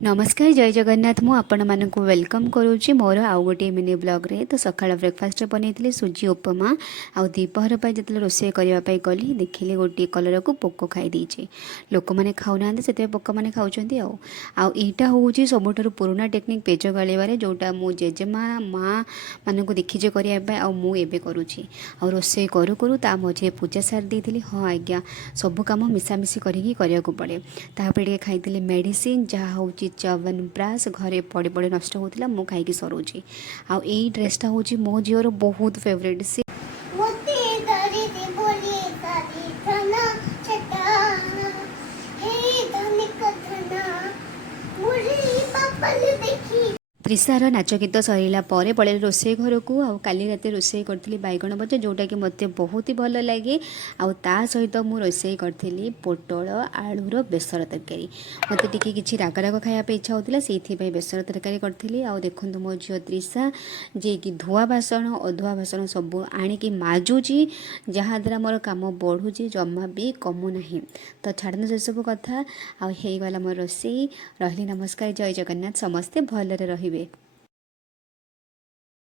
नमस्कार जय जगन्नाथ मु आपण मानक वेलकम करुच्ची मोर आउ गोटे मिनी ब्लॉग रे। तो सकाळ ब्रेकफास्ट बनई सुजी उपमा आउ दीपहर पर जो रोषे करने गली देखिले गोटे कलर को पोक खाई देछे। लोक मैंने खाऊना से पोक मैंने खाऊँ। आईटा हूँ सबुठ पुराणा टेक्निक पेज गाड़े जोटा मो जेजेमा माँ मानक देखीजे करने मुझे करुच्ची। आ रोषे करू करू ता मझे पूजा सारी देती। हाँ आज्ञा सब कम मिसामिशी करने पड़े। तापर खाई मेडिसिन जहाँ हूँ चवन ब्राश घरे पड़े पड़े नष्ट होता मु खाई सरोची। आ ड्रेसटा हूँ मो झीर बहुत फेवरेट सी त्रिशार नाच गीत सरला पड़े रोषे घर को काली रात रोषे करी बैगण भजा जोटा कि मत बहुत ही भल लगे। ता सहित मु रोषे करी पोटल आलूर बेसर तरकारी मत टी कि राग राग खायापे इच्छा होता से बेसर तरकारी करी। देखो मो झील त्रिशा जी कि धुआ बासन अधुआ बासन सब आणिकी माजुची जहाँ द्वारा मोर कम बढ़ुची जमा भी कमुना। तो छाड़न से सब कथा आगला मोर रोषे रही। नमस्कार जय जगन्नाथ समस्ते भलरे रहिबे।